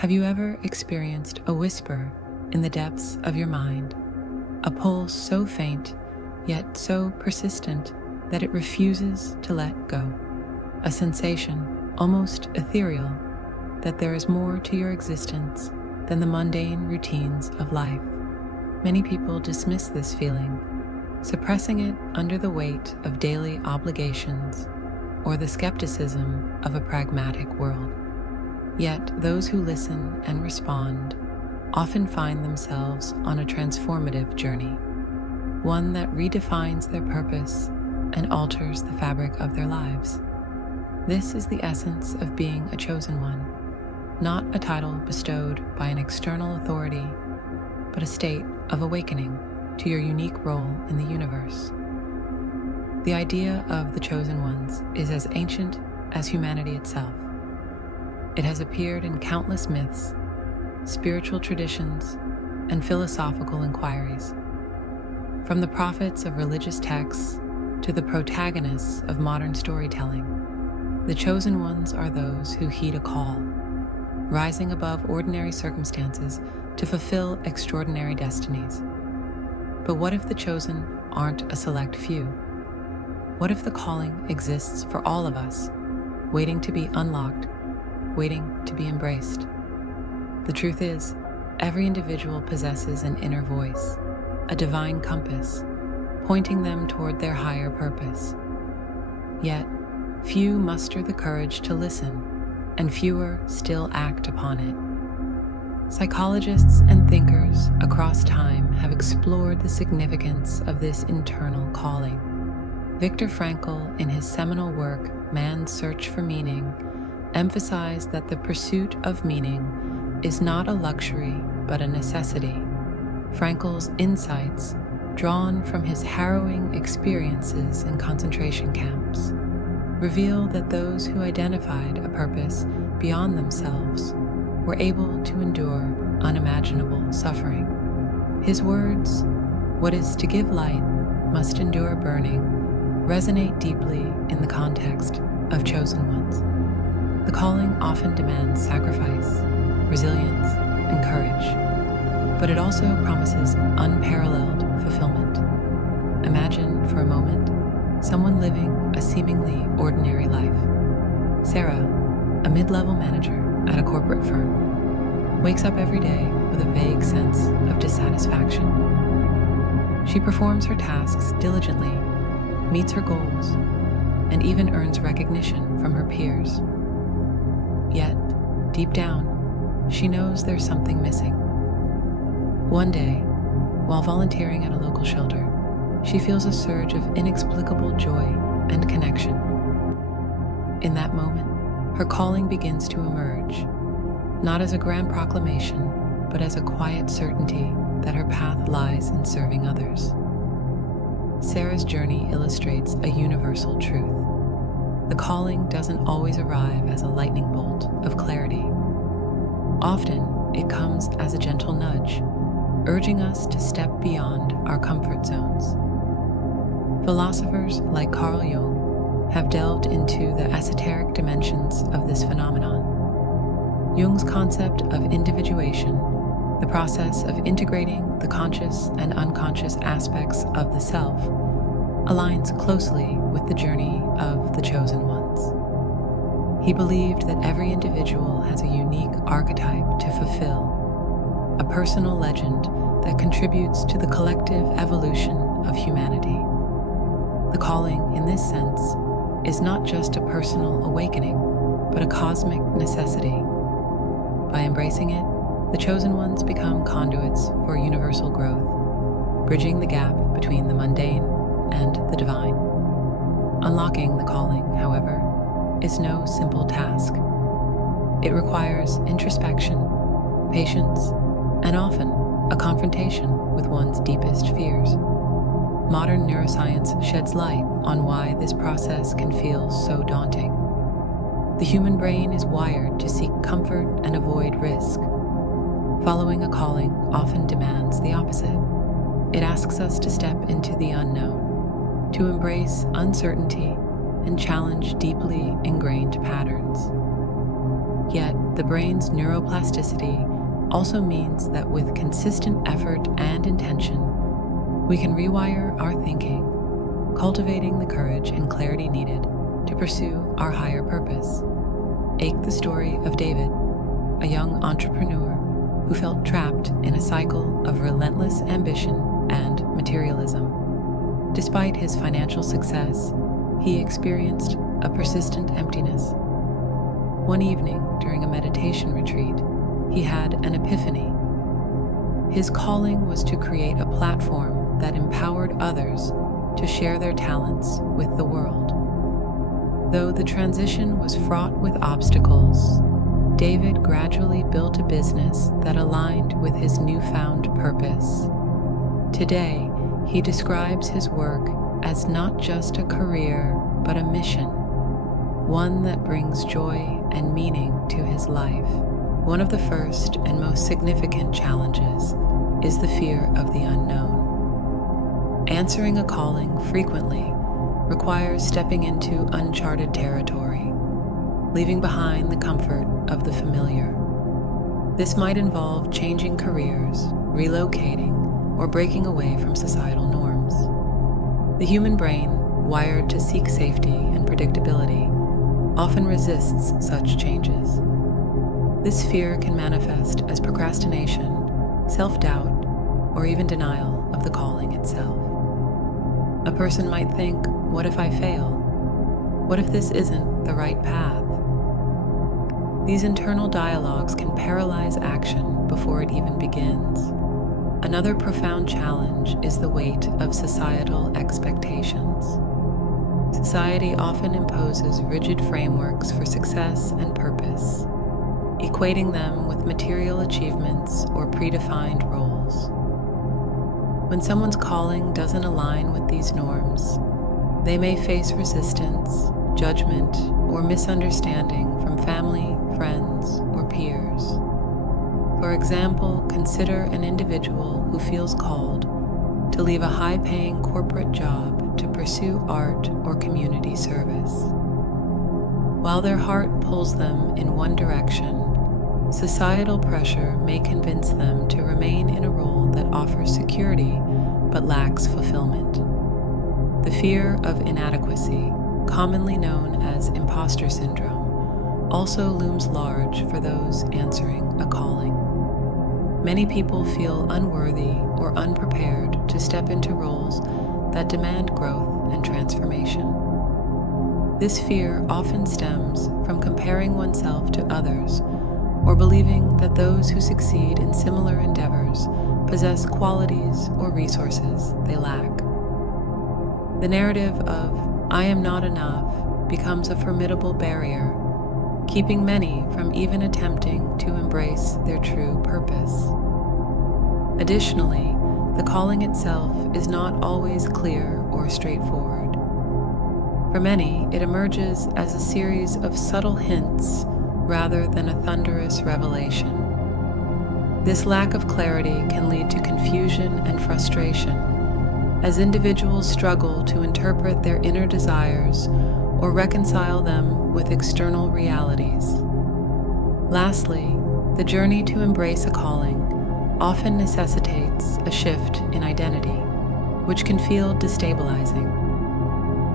Have you ever experienced a whisper in the depths of your mind, a pulse so faint yet so persistent that it refuses to let go, a sensation almost ethereal that there is more to your existence than the mundane routines of life? Many people dismiss this feeling, suppressing it under the weight of daily obligations or the skepticism of a pragmatic world. Yet those who listen and respond often find themselves on a transformative journey, one that redefines their purpose and alters the fabric of their lives. This is the essence of being a chosen one, not a title bestowed by an external authority, but a state of awakening to your unique role in the universe. The idea of the chosen ones is as ancient as humanity itself. It has appeared in countless myths, spiritual traditions, and philosophical inquiries. From the prophets of religious texts to the protagonists of modern storytelling, the chosen ones are those who heed a call, rising above ordinary circumstances to fulfill extraordinary destinies. But what if the chosen aren't a select few? What if the calling exists for all of us, waiting to be unlocked, waiting to be embraced? The truth is, every individual possesses an inner voice, a divine compass, pointing them toward their higher purpose. Yet, few muster the courage to listen, and fewer still act upon it. Psychologists and thinkers across time have explored the significance of this internal calling. Viktor Frankl, in his seminal work, Man's Search for Meaning, emphasized that the pursuit of meaning is not a luxury, but a necessity. Frankl's insights, drawn from his harrowing experiences in concentration camps, reveal that those who identified a purpose beyond themselves were able to endure unimaginable suffering. His words, "What is to give light must endure burning," resonate deeply in the context of chosen ones. The calling often demands sacrifice, resilience, and courage, but it also promises unparalleled fulfillment. Imagine for a moment someone living a seemingly ordinary life. Sarah, a mid-level manager at a corporate firm, wakes up every day with a vague sense of dissatisfaction. She performs her tasks diligently, meets her goals, and even earns recognition from her peers. Yet, deep down, she knows there's something missing. One day, while volunteering at a local shelter, she feels a surge of inexplicable joy and connection. In that moment, her calling begins to emerge, not as a grand proclamation, but as a quiet certainty that her path lies in serving others. Sarah's journey illustrates a universal truth. The calling doesn't always arrive as a lightning bolt of clarity. Often, it comes as a gentle nudge, urging us to step beyond our comfort zones. Philosophers like Carl Jung have delved into the esoteric dimensions of this phenomenon. Jung's concept of individuation, the process of integrating the conscious and unconscious aspects of the self, aligns closely with the journey of the chosen ones. He believed that every individual has a unique archetype to fulfill, a personal legend that contributes to the collective evolution of humanity. The calling, in this sense, is not just a personal awakening, but a cosmic necessity. By embracing it, the chosen ones become conduits for universal growth, bridging the gap between the mundane and the divine. Unlocking the calling, however, is no simple task. It requires introspection, patience, and often a confrontation with one's deepest fears. Modern neuroscience sheds light on why this process can feel so daunting. The human brain is wired to seek comfort and avoid risk. Following a calling often demands the opposite. It asks us to step into the unknown, to embrace uncertainty and challenge deeply ingrained patterns. Yet, the brain's neuroplasticity also means that with consistent effort and intention, we can rewire our thinking, cultivating the courage and clarity needed to pursue our higher purpose. Take the story of David, a young entrepreneur who felt trapped in a cycle of relentless ambition and materialism. Despite his financial success, he experienced a persistent emptiness. One evening during a meditation retreat, he had an epiphany. His calling was to create a platform that empowered others to share their talents with the world. Though the transition was fraught with obstacles, David gradually built a business that aligned with his newfound purpose. Today, he describes his work as not just a career, but a mission, one that brings joy and meaning to his life. One of the first and most significant challenges is the fear of the unknown. Answering a calling frequently requires stepping into uncharted territory, leaving behind the comfort of the familiar. This might involve changing careers, relocating, or breaking away from societal norms. The human brain, wired to seek safety and predictability, often resists such changes. This fear can manifest as procrastination, self-doubt, or even denial of the calling itself. A person might think, what if I fail? What if this isn't the right path? These internal dialogues can paralyze action before it even begins. Another profound challenge is the weight of societal expectations. Society often imposes rigid frameworks for success and purpose, equating them with material achievements or predefined roles. When someone's calling doesn't align with these norms, they may face resistance, judgment, or misunderstanding from family, friends, or peers. For example, consider an individual who feels called to leave a high-paying corporate job to pursue art or community service. While their heart pulls them in one direction, societal pressure may convince them to remain in a role that offers security but lacks fulfillment. The fear of inadequacy, commonly known as imposter syndrome, also looms large for those answering a calling. Many people feel unworthy or unprepared to step into roles that demand growth and transformation. This fear often stems from comparing oneself to others or believing that those who succeed in similar endeavors possess qualities or resources they lack. The narrative of "I am not enough" becomes a formidable barrier, keeping many from even attempting to embrace their true purpose. Additionally, the calling itself is not always clear or straightforward. For many, it emerges as a series of subtle hints rather than a thunderous revelation. This lack of clarity can lead to confusion and frustration as individuals struggle to interpret their inner desires or reconcile them with external realities. Lastly, the journey to embrace a calling often necessitates a shift in identity, which can feel destabilizing.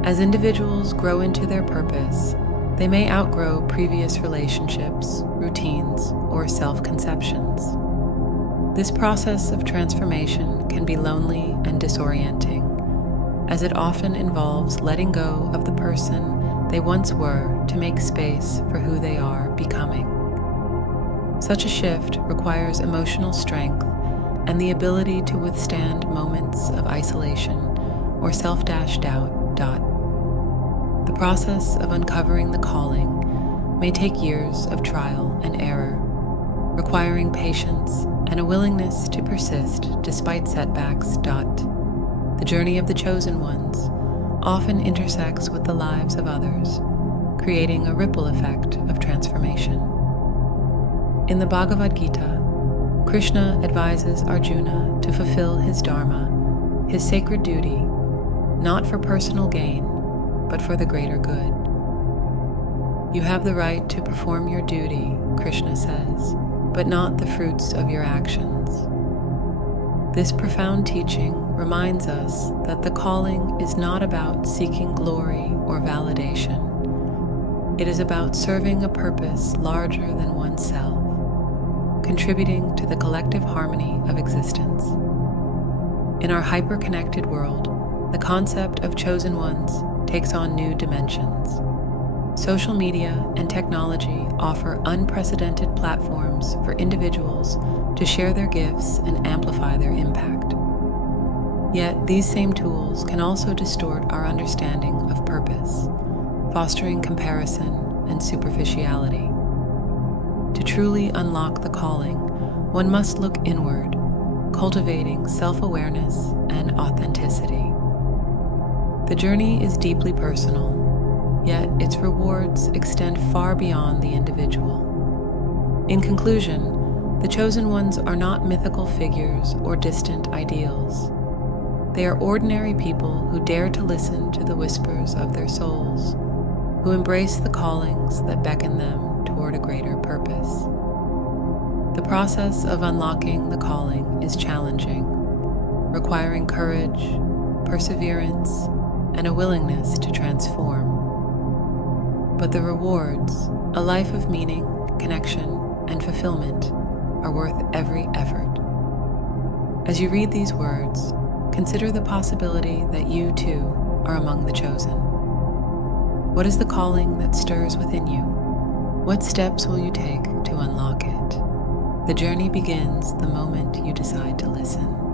As individuals grow into their purpose, they may outgrow previous relationships, routines, or self-conceptions. This process of transformation can be lonely and disorienting, as it often involves letting go of the person they once were to make space for who they are becoming. Such a shift requires emotional strength and the ability to withstand moments of isolation or self-doubt. The process of uncovering the calling may take years of trial and error, requiring patience and a willingness to persist despite setbacks. The journey of the chosen ones often intersects with the lives of others, creating a ripple effect of transformation. In the Bhagavad Gita, Krishna advises Arjuna to fulfill his dharma, his sacred duty, not for personal gain, but for the greater good. You have the right to perform your duty, Krishna says, but not the fruits of your actions. This profound teaching reminds us that the calling is not about seeking glory or validation. It is about serving a purpose larger than oneself, contributing to the collective harmony of existence. In our hyper-connected world, the concept of chosen ones takes on new dimensions. Social media and technology offer unprecedented platforms for individuals to share their gifts and amplify their impact. Yet, these same tools can also distort our understanding of purpose, fostering comparison and superficiality. To truly unlock the calling, one must look inward, cultivating self-awareness and authenticity. The journey is deeply personal, yet its rewards extend far beyond the individual. In conclusion, the chosen ones are not mythical figures or distant ideals. They are ordinary people who dare to listen to the whispers of their souls, who embrace the callings that beckon them toward a greater purpose. The process of unlocking the calling is challenging, requiring courage, perseverance, and a willingness to transform. But the rewards, a life of meaning, connection, and fulfillment, are worth every effort. As you read these words, consider the possibility that you too are among the chosen. What is the calling that stirs within you? What steps will you take to unlock it? The journey begins the moment you decide to listen.